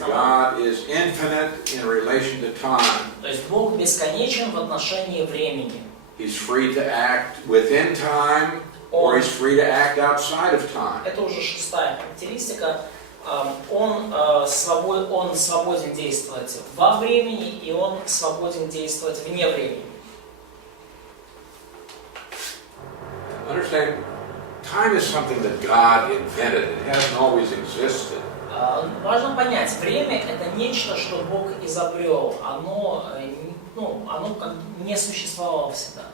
God is infinite in relation to time. То есть Бог бесконечен в отношении времени. He's free to act within time, or He's free to act outside of time. Это уже шестая характеристика. Он свободен действовать во времени, и он свободен действовать вне времени. Understand, time is something that God invented. It hasn't always existed. Важно понять, время это нечто, что Бог изобрел. Оно как не существовало всегда.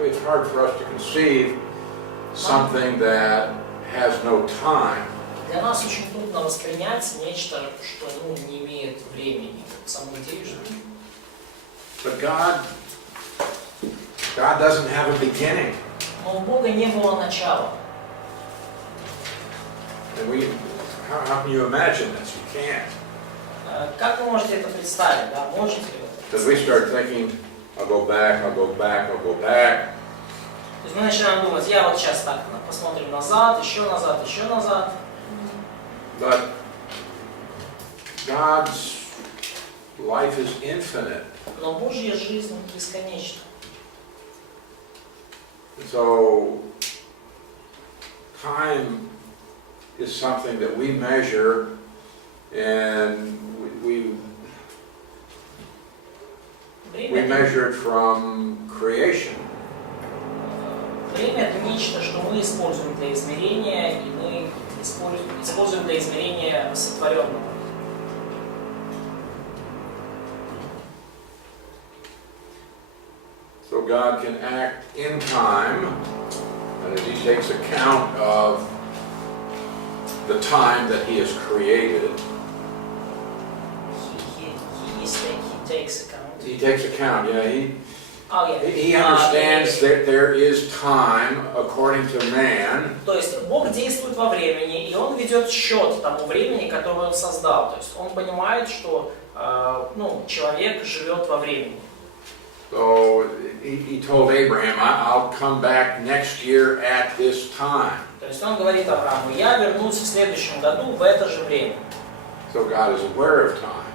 It's hard for us to conceive something that has no time. Для нас очень трудно воспринять нечто, что не имеет времени. Саму идею, что... But God doesn't have a beginning. Но у Бога не было начала. And how can you imagine this? You can't. Как вы можете это представить? Да? Можете ли вы? Because we start thinking, I'll go back, I'll go back, I'll go back. То есть мы начинаем думать, я вот сейчас так посмотрим назад, еще назад, еще назад. But God's life is infinite. Но Божья жизнь бесконечна. So time is something that we measure, and we measure it from creation. Время это нечто, что мы используем для измерения, и мы используем для измерения сотворенного. So God can act in time, and He takes account of the time that He has created. He takes account. He takes account, He understands that there is time according to man. То есть Бог действует во времени, и Он ведет счет тому времени, которое Он создал. То есть Он понимает, что человек живет во времени. So he told Abraham, I'll come back next year at this time. То есть Он говорит Аврааму, я вернусь в следующем году в это же время. So God is aware of time.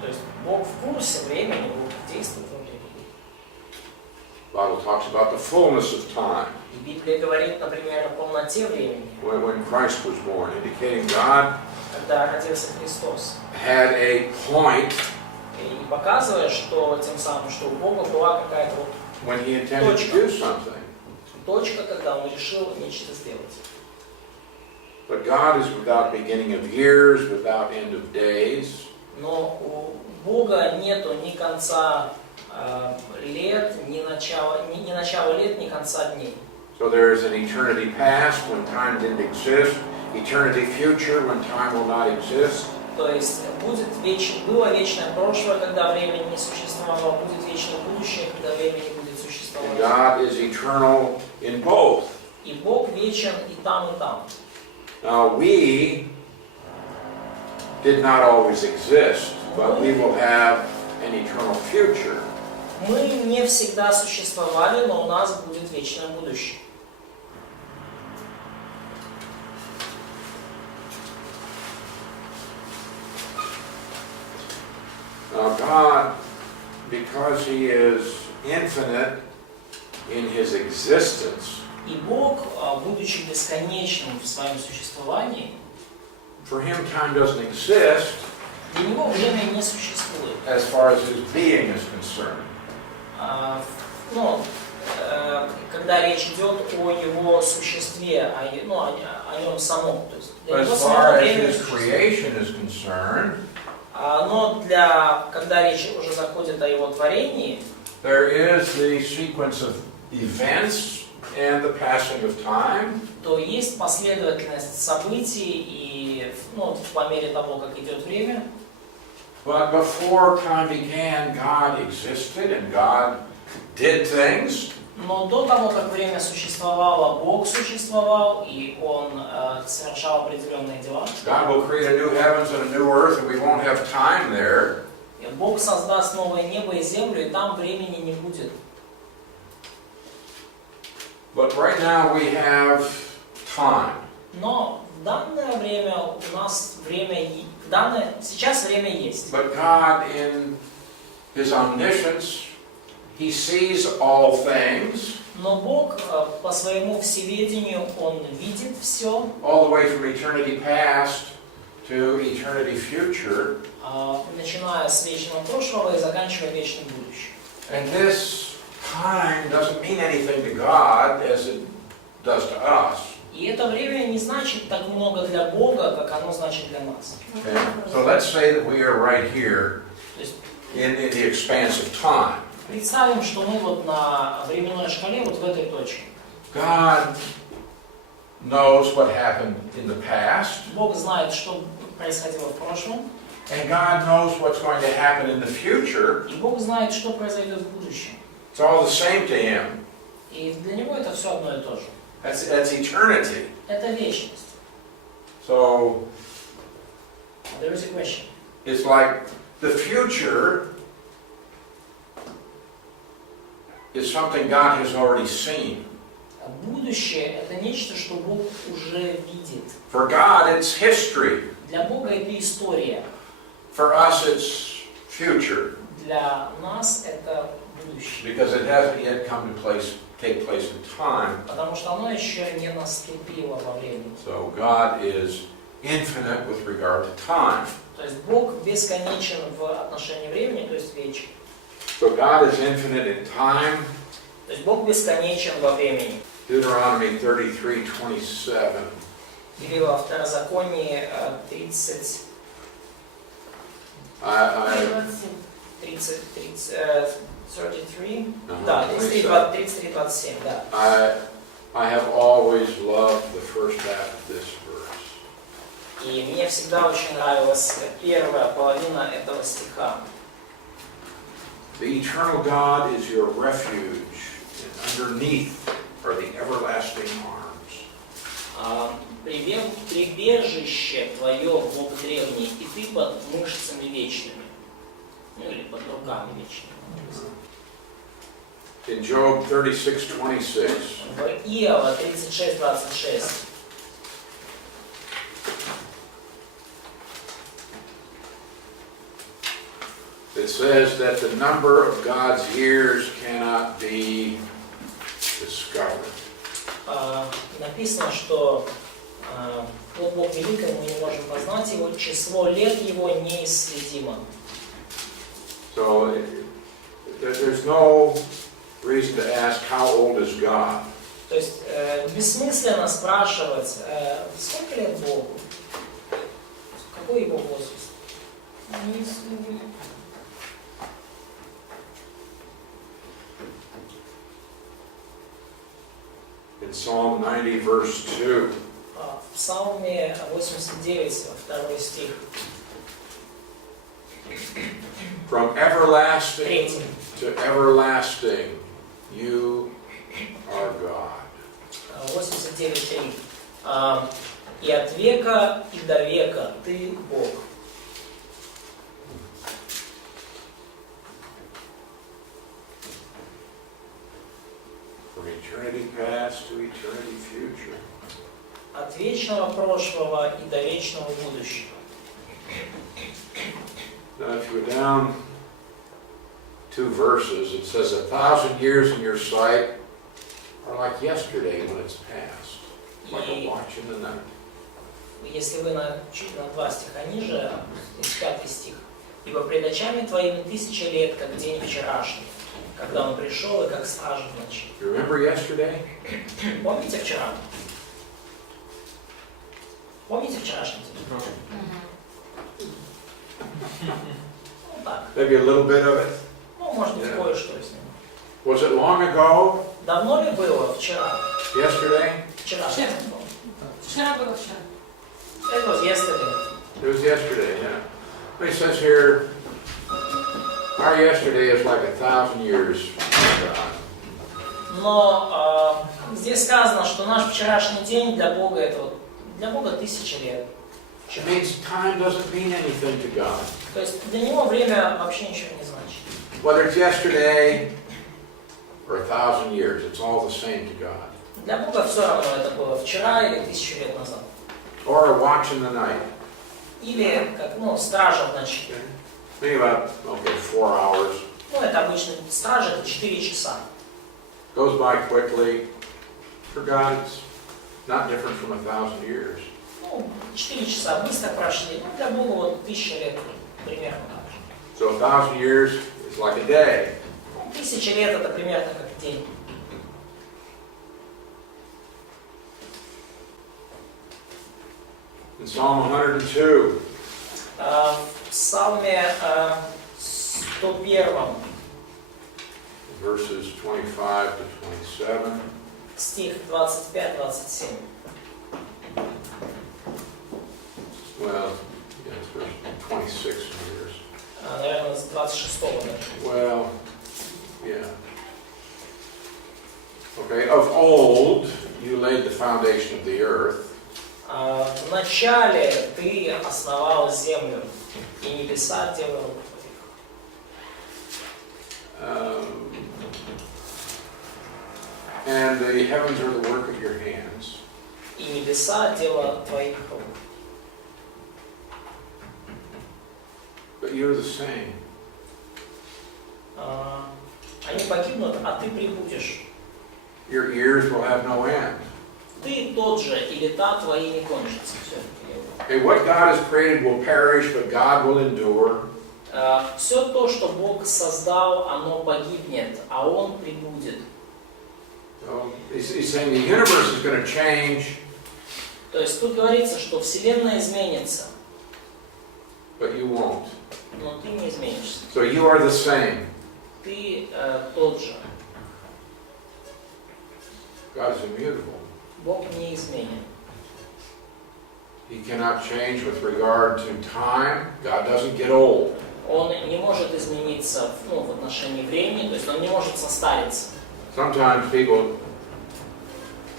То есть Бог в курсе времени, Бог действует во времени. The Bible talks about the fullness of time. И Библия говорит, например, о полноте времени. When Christ was born, indicating God Когда родился Христос. had a point И показывая, что тем самым, что у Бога была какая-то when He intended to do something. Точка, когда Он решил нечто сделать. But God is without beginning of years, without end of days. Но у Бога нету ни конца лет, ни начала лет, ни конца дней. So there is an eternity past when time didn't exist, eternity future when time will not exist. То есть было вечное прошлое, когда времени не существовало, будет вечное будущее, когда времени не будет существовать. God is eternal in both. И Бог вечен и там, и там. Now we did not always exist, but we will have an eternal future. Мы не всегда существовали, но у нас будет вечное будущее. Now God, because He is infinite in His existence, И Бог, будучи бесконечным в своем существовании, for Him time doesn't exist для Него время не существует. as far as His being is concerned. Когда речь идет о Его существе, о Нем самом. То есть для But Него as самого far as времени His существует. creation is concerned, Но когда речь уже заходит о Его творении, there is the sequence of events and the passing of time. то есть последовательность событий и по мере того, как идет время. But before time began, God existed and God did things. Но до того, как время существовало, Бог существовал, и Он совершал определенные дела. God will create a new heavens and a new earth, and we won't have time there. И Бог создаст новое небо и землю, и там времени не будет. But right now we have time. Но в в данное время у нас сейчас время есть. But God, in His omniscience, He sees all things. Но Бог по своему всеведению, Он видит все. All the way from eternity past to eternity future. Начиная с вечного прошлого и заканчивая вечным будущим. And this time doesn't mean anything to God as it does to us. И это время не значит так много для Бога, как оно значит для нас. Okay. So let's say that we are right here in the expanse of time. Представим, что мы вот на временной шкале вот в этой точке. God knows what happened in the past. Бог знает, что происходило в прошлом. And God knows what's going to happen in the future. И Бог знает, что произойдет в будущем. It's all the same to Him. И для Него это все одно и то же. That's eternity. Это вечность. So There is a question. it's like the future is something God has already seen. Будущее – это нечто, что Бог уже видит. For God, it's history. Для Бога это история. For us, it's future. Для нас это будущее. Because it hasn't yet come to take place in time. Потому что оно еще не наступило во времени. So God is infinite with regard to time. То есть Бог бесконечен в отношении времени, то есть вечен. So God is infinite in time. То есть Бог бесконечен во времени. Deuteronomy 33:27. Или во Второзаконии 33, да, 33-27, да. I have always loved the first half of this verse. И мне всегда очень нравилась первая половина этого стиха. The eternal God is your refuge, and underneath are the everlasting arms. Прибежище твое, Бог древний, и ты под мышцами вечными. Ну или под руками вечными. In Job 36:26. В Иова 36:26. It says that the number of God's years cannot be discovered. Написано, что вот Бог велик, мы не можем познать его, число лет его неисследимо. So there's no reason to ask how old is God. То есть бессмысленно спрашивать, сколько лет Богу, какой его возраст. Неисследимо. In Psalm 90, verse 2. В Псалме 89, 2 стих. From everlasting to everlasting, you are God. 89:3. И от века и до века ты Бог. From eternity past to eternity future. От вечного прошлого и до вечного будущего. Now, if you go down 2 verses, it says 1,000 years in your sight are like yesterday when it's past, like a watch in the night. Если вы чуть на 2 стиха ниже, 5 стих. Ибо пред очами твоими 1000 лет, как день вчерашний, когда он пришел и как стража в ночи. You remember yesterday? Помните вчера? Помните вчерашний день? Ну так. Maybe a little bit of it. Ну, может быть, кое-что из него. Was it long ago? Давно ли было вчера? Yesterday? Вчера. Вчера было вчера. It was yesterday. It was yesterday, yeah. But it says here, our yesterday is like 1,000 years with God. Но здесь сказано, что наш вчерашний день для Бога это вот, для Бога 1000 лет. It means time doesn't mean anything to God. То есть для него время вообще ничего не значит. Whether it's yesterday or 1,000 years, it's all the same to God. Для Бога все равно это было вчера или 1000 лет назад. or a watch in the night. Или как, стража в ночи. Think about, 4 hours. Это обычно стража, это 4 часа. Goes by quickly. For God, it's not different from 1,000 years. 4 часа быстро прошли. Для Бога 1000 лет примерно так же. So 1,000 years is like a day. 1000 лет это примерно как день. In Psalm 102, В Псалме 101, verses 25 to 27, стих 25-27. well, it's verse 26 years. Наверное, с 26-го даже. Well, yeah. Okay, of old you laid the foundation of the earth. Вначале ты основал землю, и небеса делал рук твоих. And the heavens are the work of your hands. И небеса дело твоих рук. But you're the same. Они погибнут, а ты прибудешь. Your years will have no end. Ты тот же, и лета твои не кончатся. Okay, what God has created will perish, but God will endure. Все то, что Бог создал, оно погибнет, а Он прибудет. So he's saying the universe is going to change. То есть тут говорится, что Вселенная изменится, But you won't. но ты не изменишься. So you are the same. Ты тот же. God is immutable. Бог не изменен. He cannot change with regard to time. God doesn't get old. Он не может измениться в отношении времени, то есть он не может состариться. Sometimes people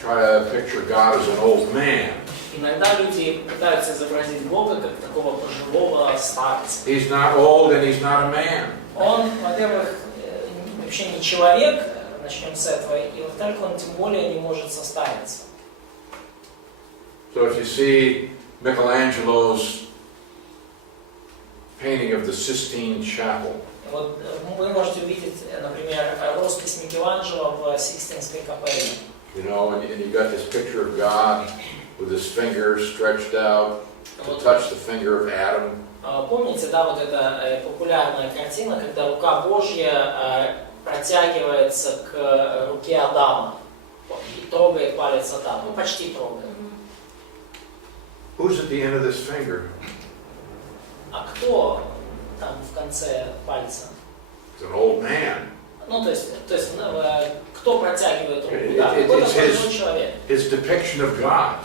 try to picture God as an old man. Иногда люди пытаются изобразить Бога как такого пожилого старца. He's not old and he's not a man. Он, во-первых, вообще не человек, начнем с этого, и во-вторых, он тем более не может состариться. So if you see Michelangelo's painting of the Sistine Chapel, Вот вы можете увидеть, например, роспись Микеланджело в Сикстинской капелле. you know, and you got this picture of God with his fingers stretched out to touch the finger of Adam. Помните, да, вот эта популярная картина, когда рука Божья протягивается к руке Адама и трогает палец Адама, почти трогает. Who's at the end of this finger? А кто там в конце пальца? It's an old man. То есть кто протягивает руку? Да, какой-то пожилой человек. His depiction of God.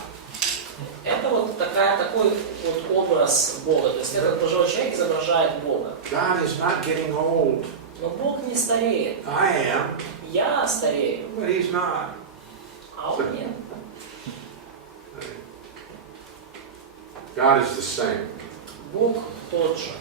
Это вот такой вот образ Бога. То есть этот пожилой человек изображает Бога. God is not getting old. Но Бог не стареет. I am, Я старею, but he's not. а он нет. God is the same. Бог тот же.